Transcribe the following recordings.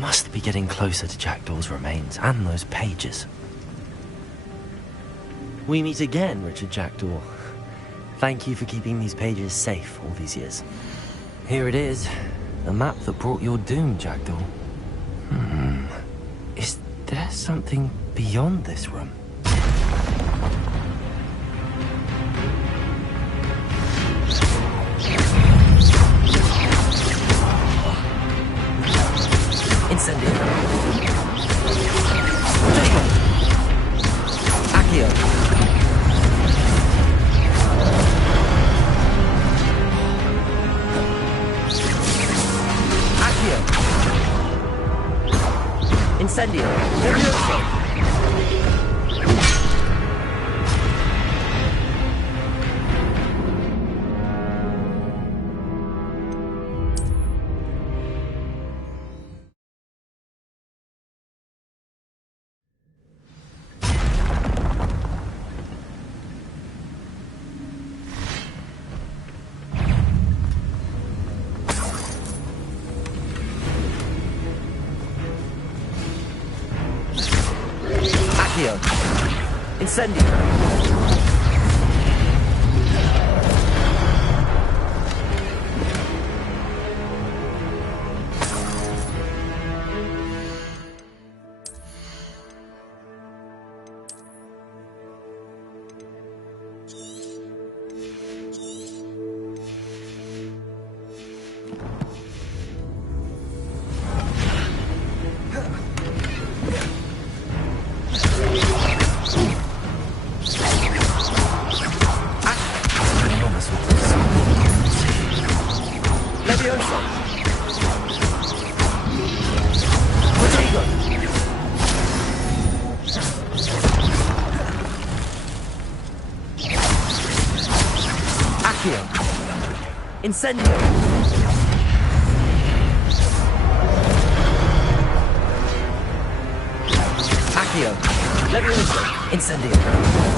Must be getting closer to Jackdaw's remains and those pages. We meet again, Richard Jackdaw. Thank you for keeping these pages safe all these years. Here it is, the map that brought your doom, Jackdaw. Is there something beyond this room? Incendio. Accio. Accio. Incendio. Levioso. Incendio. Incendio! Accio! Levioso! Incendio!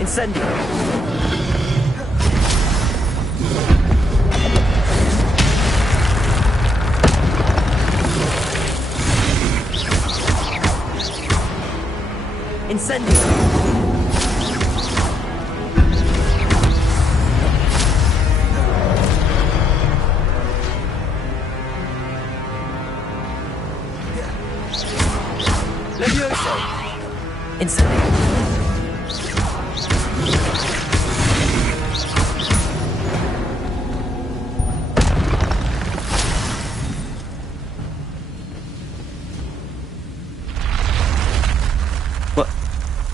Incendio! Incendio! Levioso! Incendio!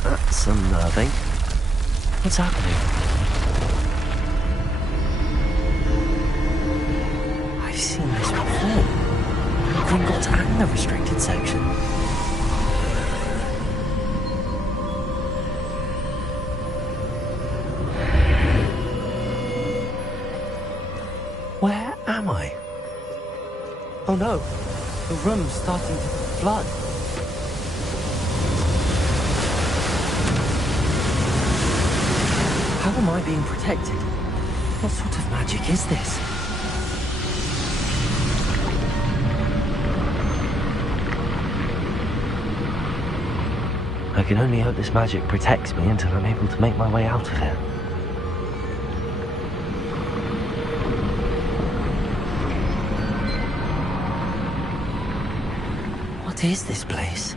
That's unnerving. What's happening? I've seen this before. Gringotts and the restricted section. Where am I? Oh no, the room's starting to flood. How am I being protected? What sort of magic is this? I can only hope this magic protects me until I'm able to make my way out of here. What is this place?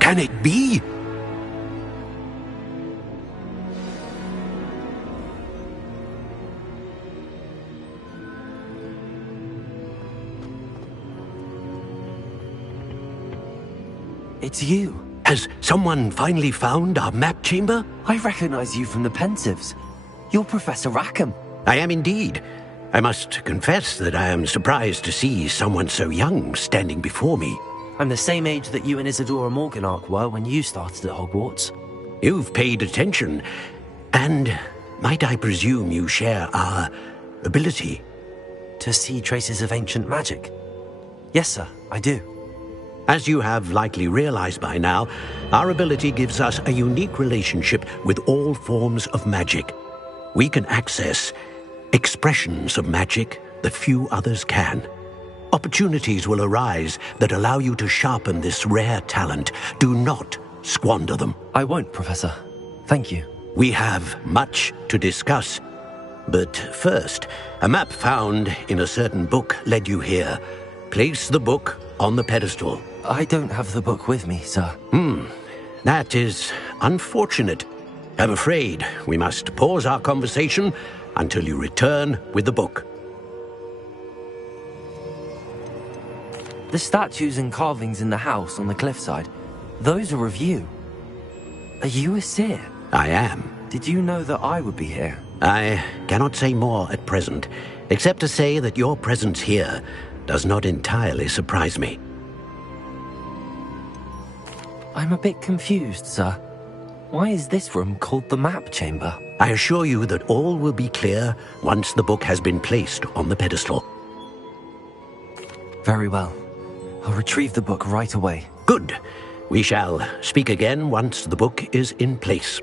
Can it be? it's you. Has someone finally found our map chamber? I recognize you from the Pensives. You're Professor Rackham. I am indeed. I must confess that I am surprised to see someone so young standing before me. I'm the same age that you and Isadora Morganach were when you started at Hogwarts. You've paid attention, and might I presume you share our ability? To see traces of ancient magic? Yes, sir, I do. As you have likely realized by now, our ability gives us a unique relationship with all forms of magic. We can access expressions of magic that few others can. Opportunities will arise that allow you to sharpen this rare talent. Do not squander them. I won't, Professor. Thank you. We have much to discuss. But first, a map found in a certain book led you here. Place the book on the pedestal. I don't have the book with me, sir. That is unfortunate. I'm afraid we must pause our conversation until you return with the book. The statues and carvings in the house on the cliffside, those are of you. Are you a seer? I am. Did you know that I would be here? I cannot say more at present, except to say that your presence here does not entirely surprise me. I'm a bit confused, sir. Why is this room called the map chamber? I assure you that all will be clear once the book has been placed on the pedestal. Very well. I'll retrieve the book right away. Good. We shall speak again once the book is in place.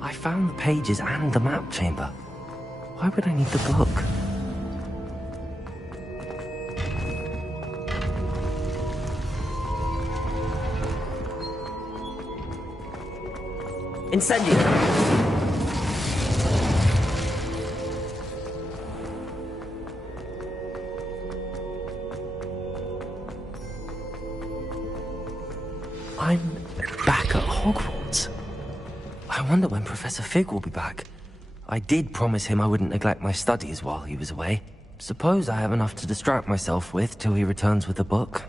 I found the pages and the map chamber. Why would I need the book? Incendio! I'm back at Hogwarts. I wonder when Professor Fig will be back. I did promise him I wouldn't neglect my studies while he was away. Suppose I have enough to distract myself with till he returns with the book.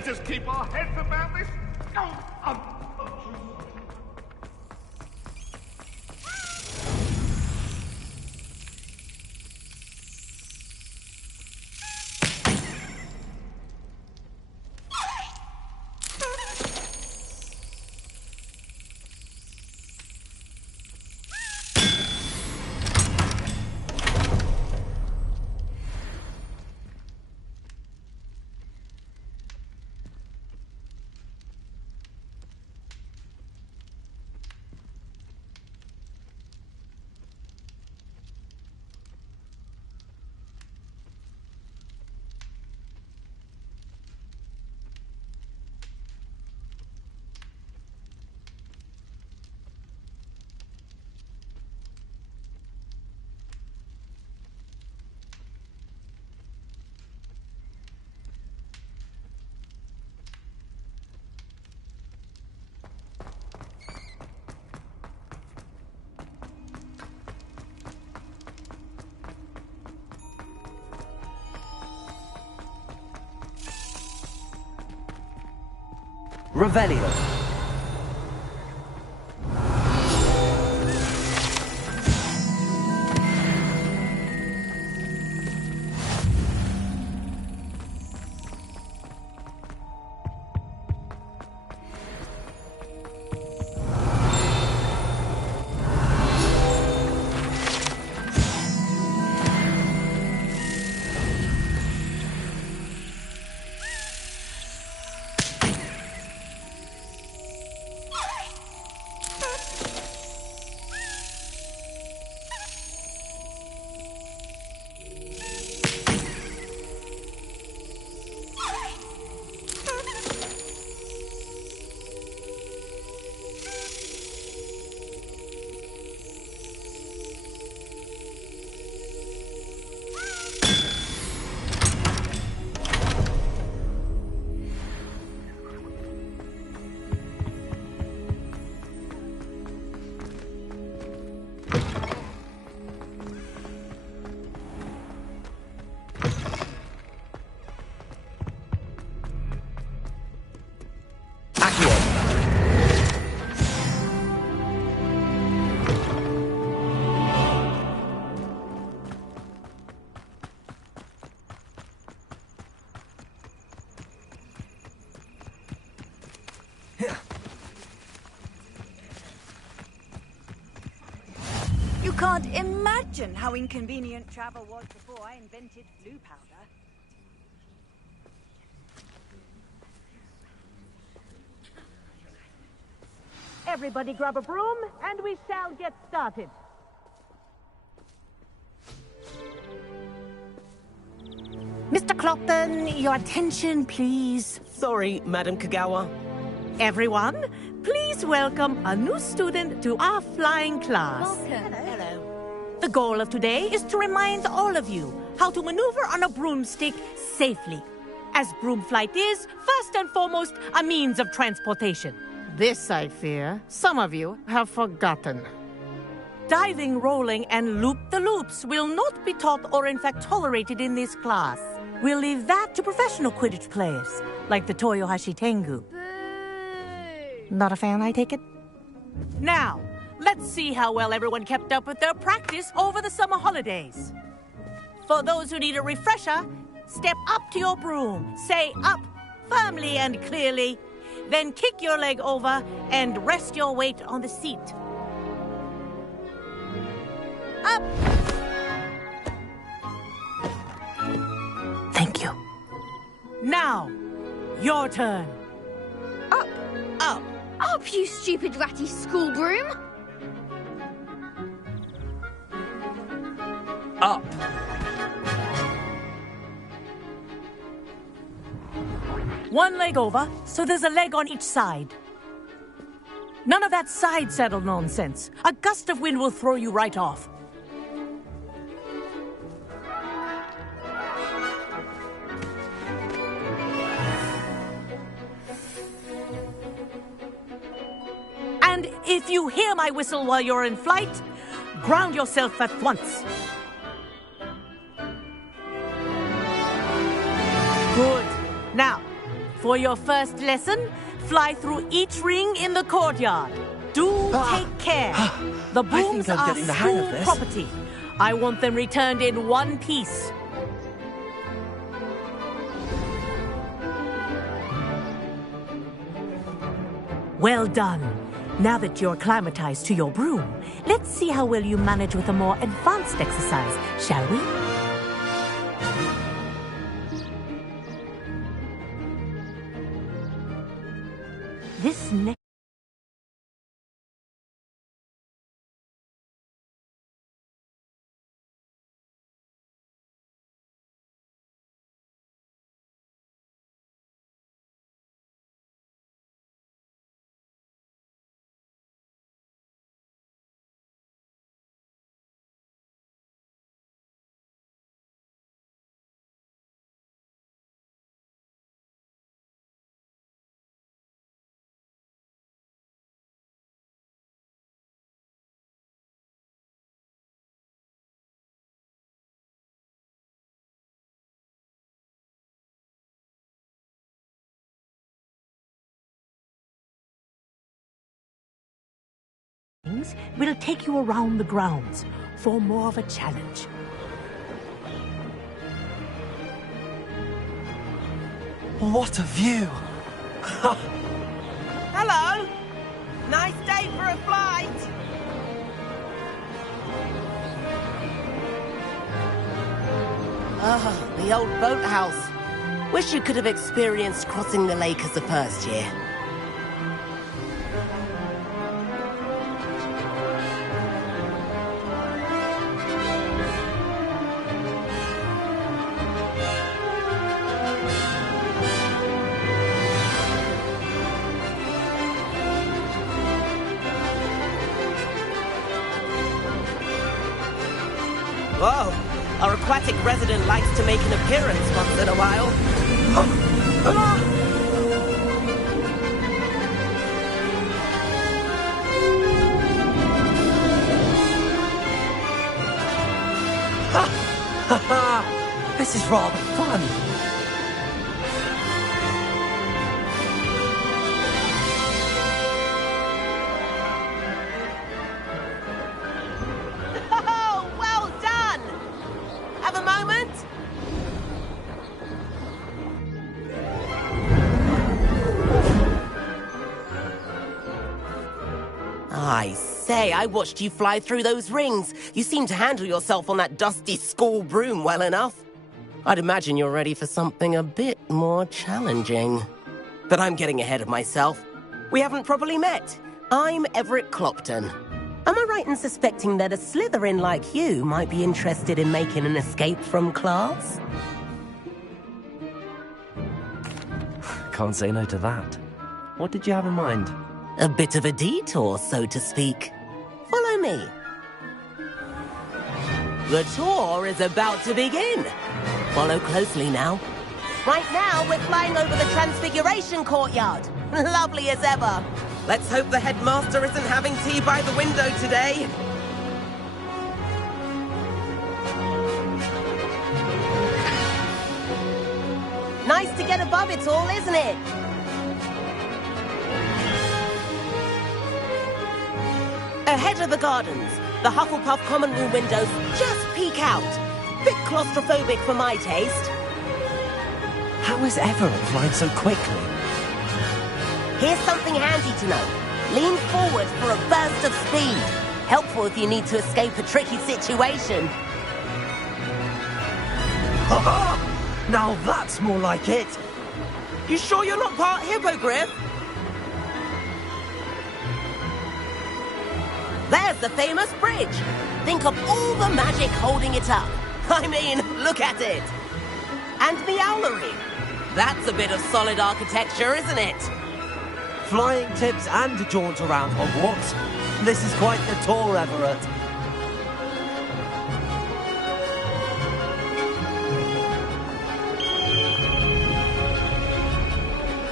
Let us keep our heads about this. Revelio. You can't imagine how inconvenient travel was before I invented blue powder. Everybody grab a broom, and we shall get started. Mr. Clopton, your attention, please. Sorry, Madam Kagawa. Everyone, please welcome a new student to our flying class. Welcome. Hello. The goal of today is to remind all of you how to maneuver on a broomstick safely, as broom flight is, first and foremost, a means of transportation. This, I fear, some of you have forgotten. Diving, rolling, and loop-the-loops will not be taught or in fact tolerated in this class. We'll leave that to professional Quidditch players, like the Toyohashi Tengu. Not a fan, I take it? Now, let's see how well everyone kept up with their practice over the summer holidays. For those who need a refresher, step up to your broom, say up firmly and clearly, then kick your leg over and rest your weight on the seat. Up! Thank you. Now, your turn. Up! Up! Up, you stupid ratty school broom! Up! One leg over, so there's a leg on each side. None of that side saddle nonsense. A gust of wind will throw you right off. And if you hear my whistle while you're in flight, ground yourself at once. Good. Now, for your first lesson, fly through each ring in the courtyard. Do take care. The brooms I'm are getting the hang of school this. property. I want them returned in one piece. Well done. Now that you're acclimatized to your broom, let's see how well you manage with a more advanced exercise, shall we? This next will take you around the grounds for more of a challenge. What a view! Hello. Nice day for a flight. Ah, the old boathouse. Wish you could have experienced crossing the lake as the first year. Whoa! Our aquatic resident likes to make an appearance once in a while. This is rather fun. Oh, well done! Have a moment? I say, I watched you fly through those rings. You seem to handle yourself on that dusty school broom well enough. I'd imagine you're ready for something a bit more challenging. But I'm getting ahead of myself. We haven't properly met. I'm Everett Clopton. Am I right in suspecting that a Slytherin like you might be interested in making an escape from class? Can't say no to that. What did you have in mind? A bit of a detour, so to speak. Follow me. The tour is about to begin. Follow closely now. Right now, we're flying over the Transfiguration Courtyard. Lovely as ever. Let's hope the headmaster isn't having tea by the window today. Nice to get above it all, isn't it? Ahead of the gardens, the Hufflepuff common room windows just peek out. Bit claustrophobic for my taste. How is Everett flying so quickly? Here's something handy to know. Lean forward for a burst of speed. Helpful if you need to escape a tricky situation. Now that's more like it. You sure you're not part hippogriff? There's the famous bridge. Think of all the magic holding it up. I mean, look at it. And the owlery. That's a bit of solid architecture, isn't it? Flying tips and a jaunt around Hogwarts. This is quite the tour, Everett.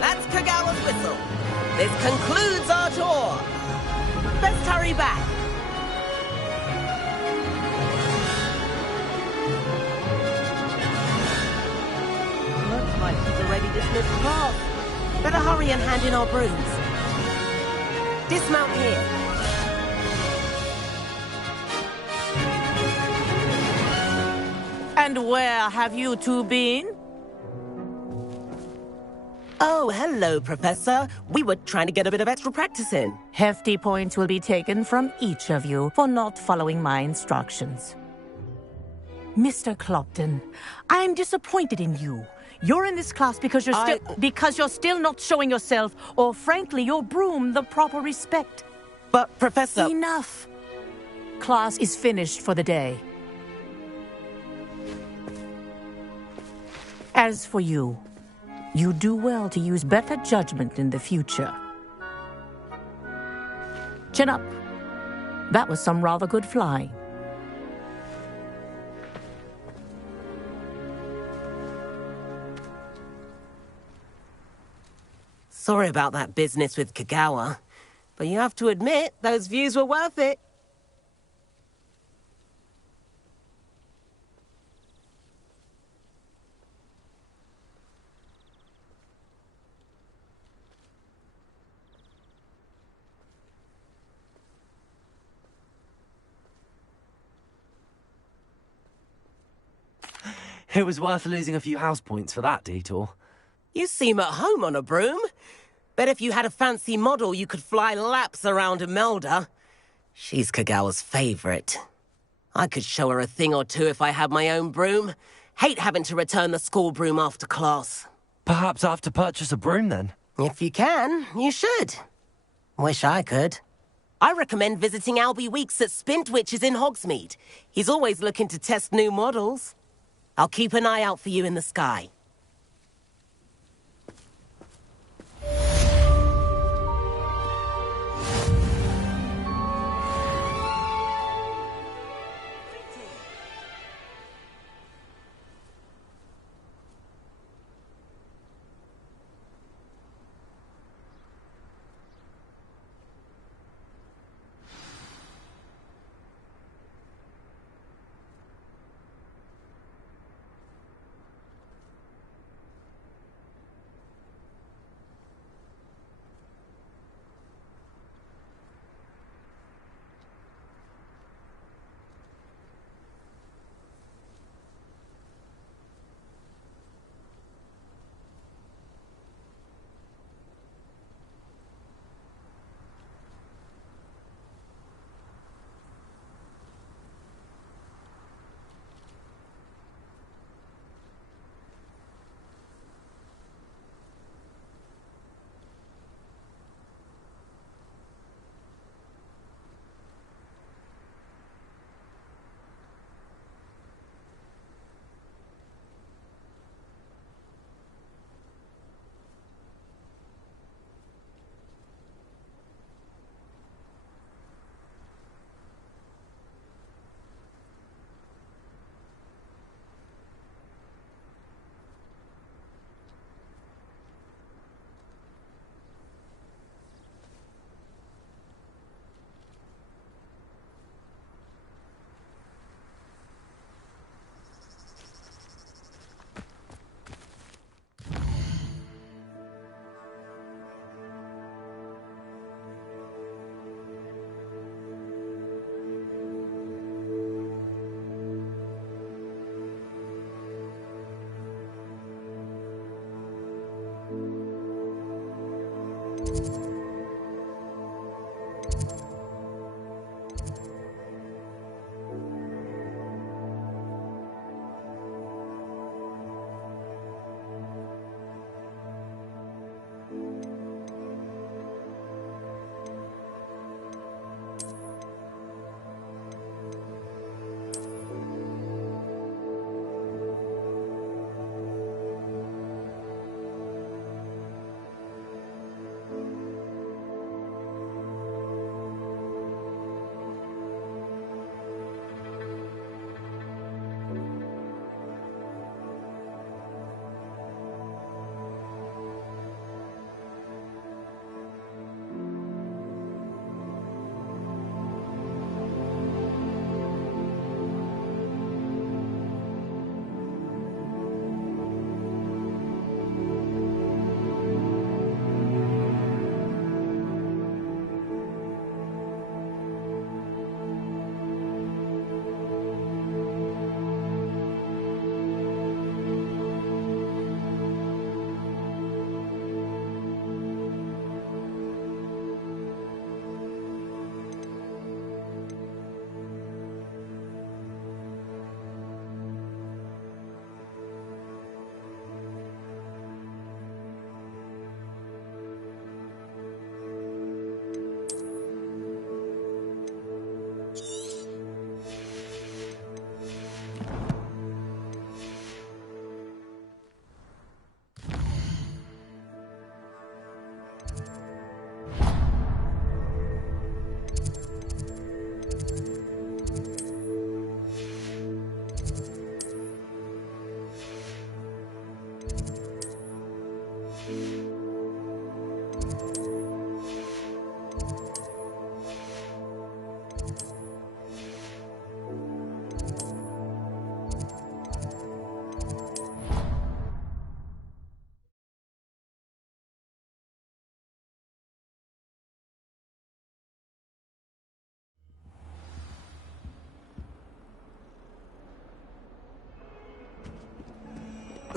That's Kagawa's whistle. This concludes our tour. Let's hurry back. Looks like she's already dismissed class. Better hurry and hand in our brooms. Dismount here. And where have you two been? Oh, hello, Professor. We were trying to get a bit of extra practice in. Hefty points will be taken from each of you for not following my instructions. Mr. Clopton, I'm disappointed in you. You're in this class because you're still not showing yourself, or frankly, your broom, the proper respect. But, Professor... Enough. Class is finished for the day. As for you, you do well to use better judgment in the future. Chin up. That was some rather good flying. Sorry about that business with Kagawa, but you have to admit, those views were worth it. It was worth losing a few house points for that detour. You seem at home on a broom. Bet if you had a fancy model, you could fly laps around Imelda. She's Kagawa's favorite. I could show her a thing or two if I had my own broom. Hate having to return the school broom after class. Perhaps I have to purchase a broom then. If you can, you should. Wish I could. I recommend visiting Albie Weeks at Spintwitches in Hogsmeade. He's always looking to test new models. I'll keep an eye out for you in the sky.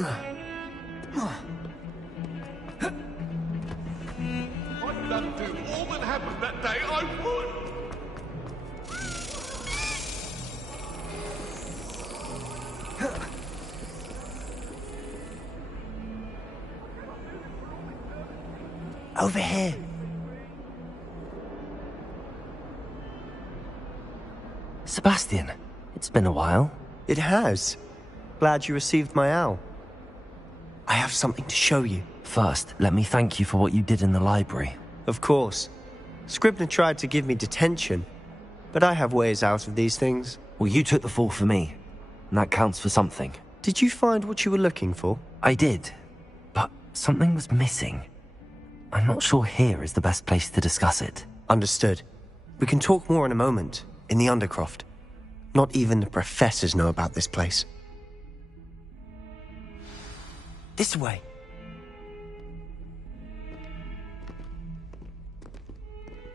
I'd undo all that happened that day, I would! Over here. Sebastian, it's been a while. It has. Glad you received my owl. I have something to show you. First, let me thank you for what you did in the library. Of course. Scribner tried to give me detention, but I have ways out of these things. Well, you took the fall for me, and that counts for something. Did you find what you were looking for? I did, but something was missing. I'm not sure here is the best place to discuss it. Understood. We can talk more in a moment, in the Undercroft. Not even the professors know about this place. This way.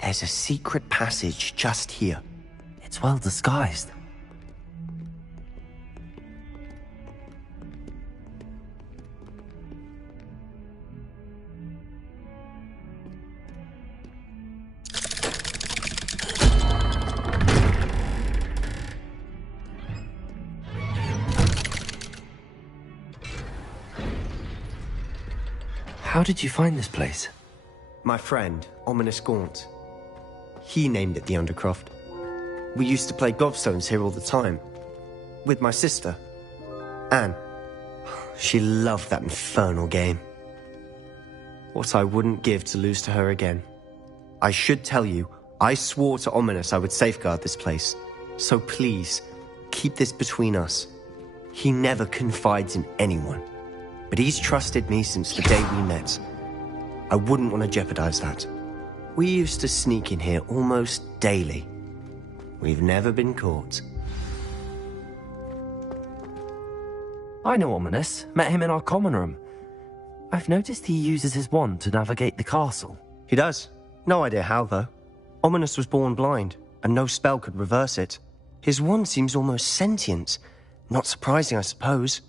There's a secret passage just here. It's well disguised. How did you find this place? My friend, Ominous Gaunt. He named it the Undercroft. We used to play gobstones here all the time. With my sister, Anne. She loved that infernal game. What I wouldn't give to lose to her again. I should tell you, I swore to Ominous I would safeguard this place. So please, keep this between us. He never confides in anyone. But he's trusted me since the day we met. I wouldn't want to jeopardize that. We used to sneak in here almost daily. We've never been caught. I know Ominous. Met him in our common room. I've noticed he uses his wand to navigate the castle. He does. No idea how, though. Ominous was born blind, and no spell could reverse it. His wand seems almost sentient. Not surprising, I suppose.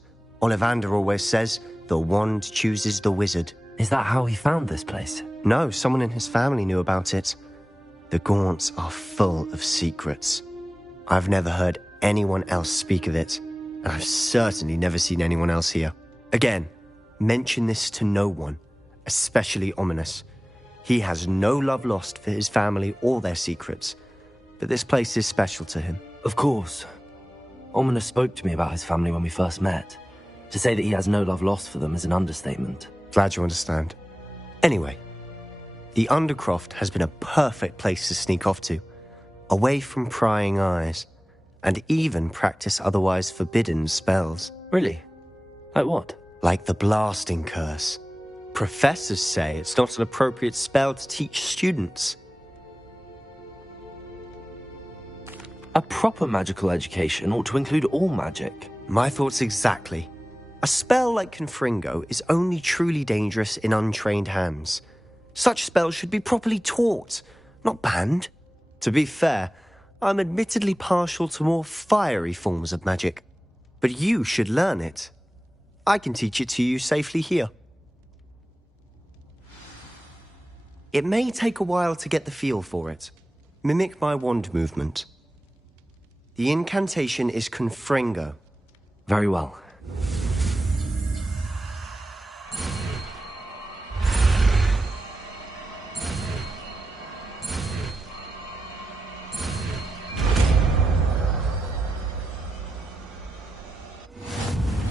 Ollivander always says, the wand chooses the wizard. Is that how he found this place? No, someone in his family knew about it. The Gaunts are full of secrets. I've never heard anyone else speak of it, and I've certainly never seen anyone else here. Again, mention this to no one, especially Ominous. He has no love lost for his family or their secrets, but this place is special to him. Of course. Ominous spoke to me about his family when we first met. To say that he has no love lost for them is an understatement. Glad you understand. Anyway, the Undercroft has been a perfect place to sneak off to, away from prying eyes, and even practice otherwise forbidden spells. Really? Like what? Like the blasting curse. Professors say it's not an appropriate spell to teach students. A proper magical education ought to include all magic. My thoughts exactly. A spell like Confringo is only truly dangerous in untrained hands. Such spells should be properly taught, not banned. To be fair, I'm admittedly partial to more fiery forms of magic. But you should learn it. I can teach it to you safely here. It may take a while to get the feel for it. Mimic my wand movement. The incantation is Confringo. Very well.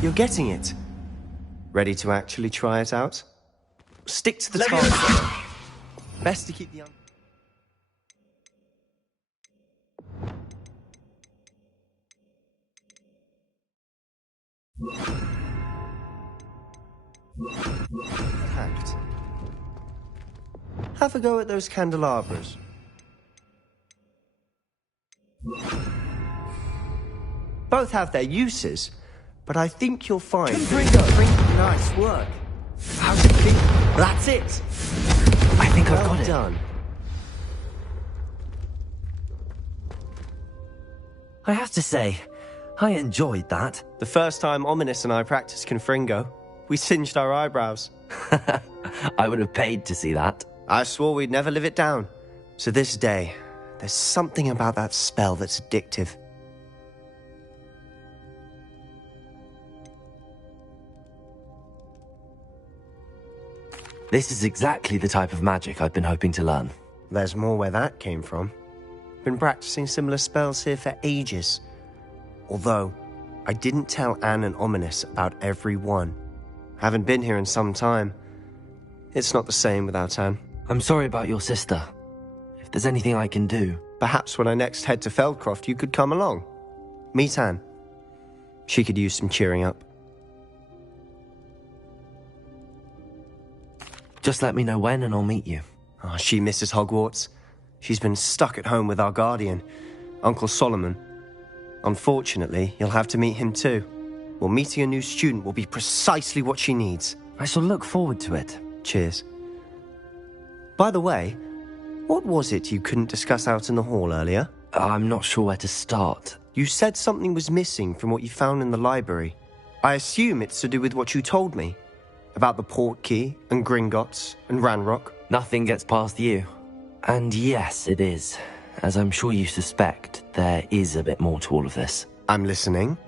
You're getting it. Ready to actually try it out? Stick to the task. Best to keep the... Tact. Have a go at those candelabras. Both have their uses, but I think you'll find... Confringo! Nice work. How's it feel? That's it! I think I've got Well it. done. I have to say, I enjoyed that. The first time Ominous and I practiced Confringo, we singed our eyebrows. I would have paid to see that. I swore we'd never live it down. So this day, there's something about that spell that's addictive. This is exactly the type of magic I've been hoping to learn. There's more where that came from. Been practicing similar spells here for ages. Although, I didn't tell Anne and Ominous about every one. Haven't been here in some time. It's not the same without Anne. I'm sorry about your sister. If there's anything I can do... Perhaps when I next head to Feldcroft, you could come along. Meet Anne. She could use some cheering up. Just let me know when and I'll meet you. Oh, she misses Hogwarts. She's been stuck at home with our guardian, Uncle Solomon. Unfortunately, you'll have to meet him too. Well, meeting a new student will be precisely what she needs. I shall look forward to it. Cheers. By the way, what was it you couldn't discuss out in the hall earlier? I'm not sure where to start. You said something was missing from what you found in the library. I assume it's to do with what you told me. About the Portkey, and Gringotts, and Ranrock. Nothing gets past you. And yes, it is. As I'm sure you suspect, there is a bit more to all of this. I'm listening.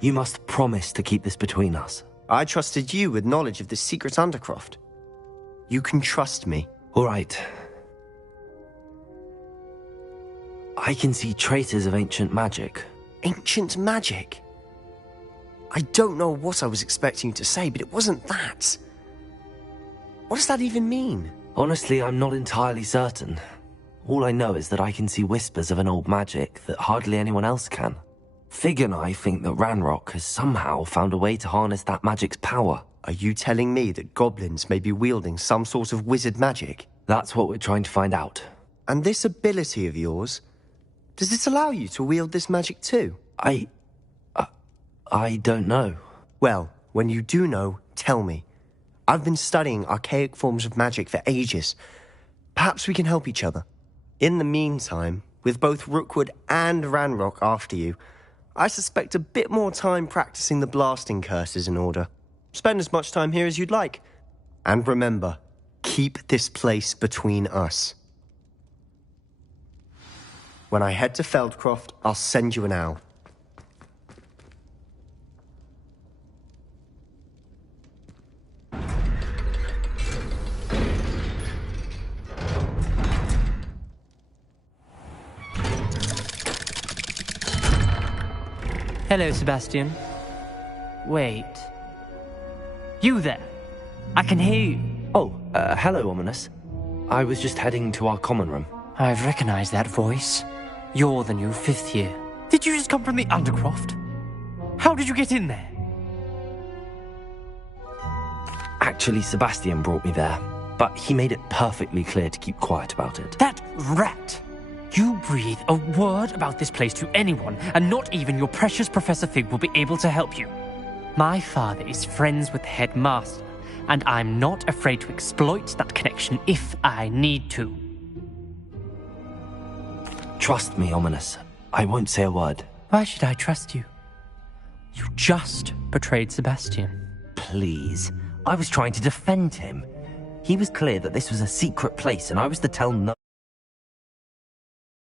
You must promise to keep this between us. I trusted you with knowledge of the secret Undercroft. You can trust me. All right. I can see traces of ancient magic. Ancient magic? I don't know what I was expecting you to say, but it wasn't that. What does that even mean? Honestly, I'm not entirely certain. All I know is that I can see whispers of an old magic that hardly anyone else can. Fig and I think that Ranrock has somehow found a way to harness that magic's power. Are you telling me that goblins may be wielding some sort of wizard magic? That's what we're trying to find out. And this ability of yours, does it allow you to wield this magic too? I don't know. Well, when you do know, tell me. I've been studying archaic forms of magic for ages. Perhaps we can help each other. In the meantime, with both Rookwood and Ranrock after you, I suspect a bit more time practicing the blasting curse is in order. Spend as much time here as you'd like. And remember, keep this place between us. When I head to Feldcroft, I'll send you an owl. Hello, Sebastian. Wait. You there? I can hear you. Oh, hello, Ominous. I was just heading to our common room. I've recognized that voice. You're the new 5th year. Did you just come from the Undercroft? How did you get in there? Actually, Sebastian brought me there, but he made it perfectly clear to keep quiet about it. That rat! You breathe a word about this place to anyone, and not even your precious Professor Fig will be able to help you. My father is friends with the headmaster, and I'm not afraid to exploit that connection if I need to. Trust me, Ominous. I won't say a word. Why should I trust you? You just betrayed Sebastian. Please. I was trying to defend him. He was clear that this was a secret place, and I was to tell no...